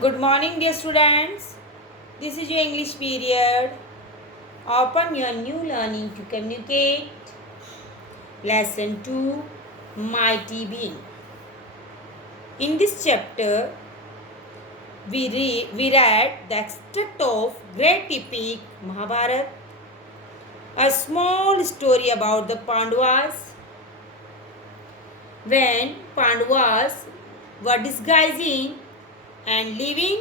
Good morning, dear students. This is your English period. Open your new learning to communicate. Lesson 2, Mighty Being. In this chapter, we read the extract of great epic Mahabharata, a small story about the Pandavas. When Pandavas were disguising and living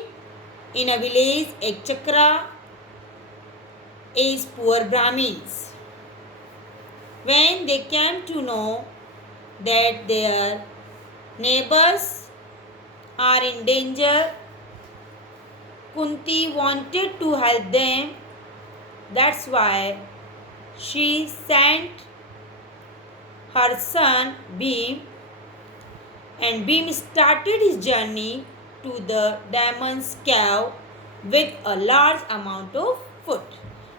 in a village at Chakra as poor Brahmins. When they came to know that their neighbors are in danger, Kunti wanted to help them. That's why she sent her son Bhim, and Bhim started his journey to the demon's cave with a large amount of food.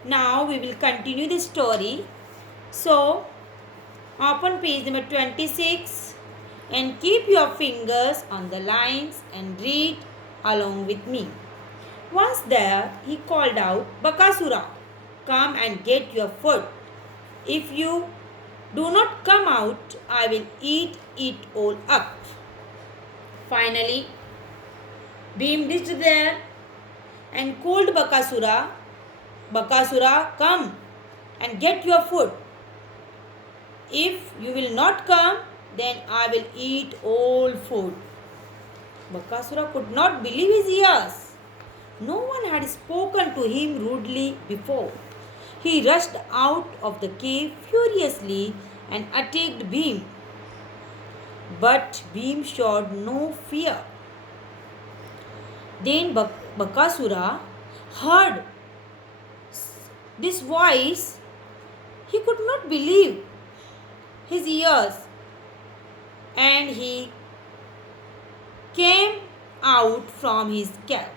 Now we will continue the story. So, open page number 26 and keep your fingers on the lines and read along with me. Once there, he called out, Bakasura, come and get your food. If you do not come out, I will eat it all up. Finally, Bhim reached there and called Bakasura, Bakasura, come and get your food. If you will not come, then I will eat all food. Bakasura could not believe his ears. No one had spoken to him rudely before. He rushed out of the cave furiously and attacked Bhim. But Bhim showed no fear. Then Bakasura heard this voice. He could not believe his ears, and he came out from his cave.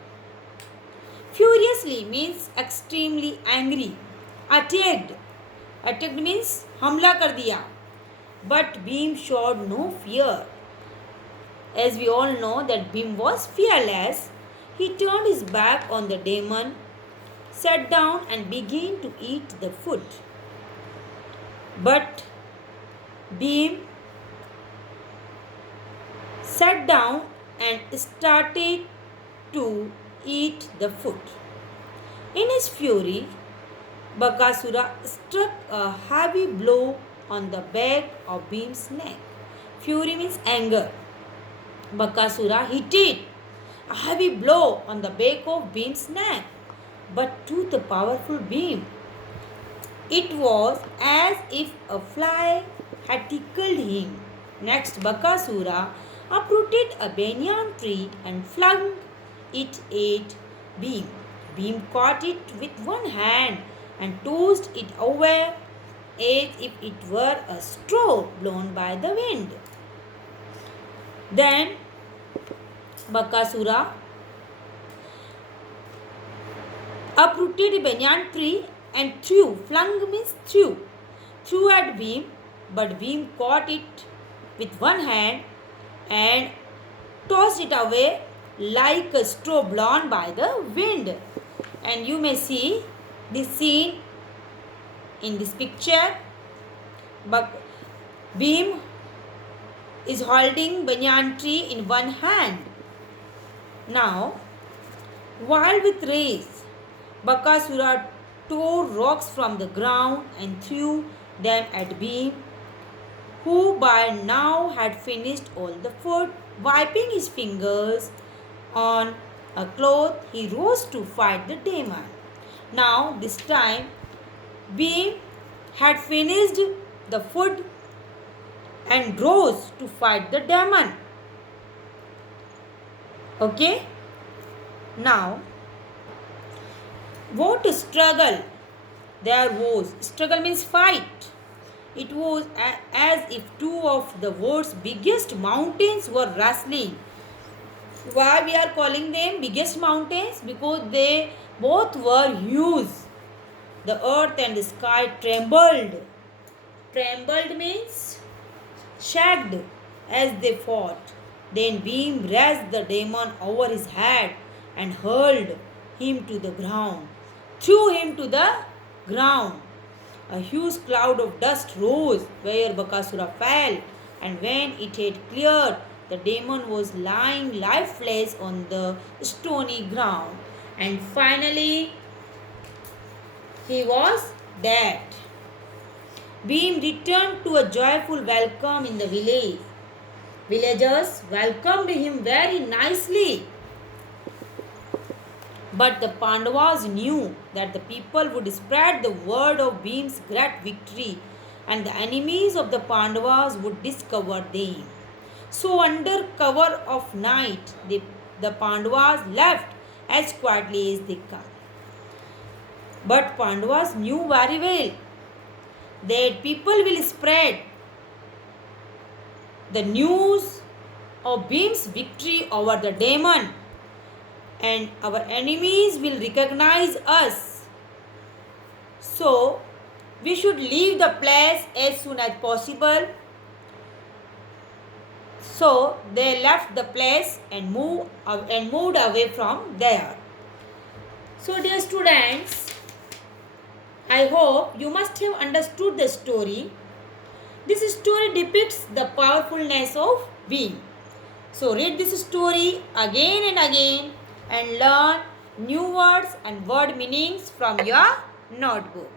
Furiously means extremely angry. Attacked. Attacked means हमला कर दिया. But Bhim showed no fear. As we all know that Bhim was fearless, he turned his back on the demon, sat down and began to eat the food. But Bhim sat down and started to eat the food. In his fury, Bakasura struck a heavy blow on the back of Bhim's neck. Fury means anger. Bakasura hit a heavy blow on the back of Bhim's neck, but to the powerful Bhim, it was as if a fly had tickled him. Next, Bakasura uprooted a banyan tree and flung it at Bhim. Bhim caught it with one hand and tossed it away as if it were a straw blown by the wind. Then Bakasura uprooted a banyan tree and flung means threw at Bhim, but Bhim caught it with one hand and tossed it away like a straw blown by the wind. And you may see this scene in this picture. Bhim is holding banyan tree in one hand. Now, wild with rage, Bakasura tore rocks from the ground and threw them at Bhim, who by now had finished all the food. Wiping his fingers on a cloth, he rose to fight the demon. Now, this time, Bhim had finished the food and rose to fight the demon. Okay? Now, what a struggle there was. Struggle means fight. It was as if two of the world's biggest mountains were wrestling. Why we are calling them biggest mountains? Because they both were huge. The earth and the sky trembled. Trembled means shagged as they fought. Then Bhim raised the demon over his head and hurled him to the ground, threw him to the ground. A huge cloud of dust rose where Bakasura fell, and when it had cleared, the demon was lying lifeless on the stony ground. And finally, he was dead. Bhim returned to a joyful welcome in the village. Villagers welcomed him very nicely. But the Pandavas knew that the people would spread the word of Bhim's great victory and the enemies of the Pandavas would discover them. So, under cover of night, the Pandavas left as quietly as they come. But Pandavas knew very well that people will spread the news of Bhim's victory over the demon and our enemies will recognize us. So, we should leave the place as soon as possible. So, they left the place and moved away from there. So, dear students, I hope you must have understood the story. This story depicts the powerfulness of Bhim. So, read this story again and again and learn new words and word meanings from your notebook.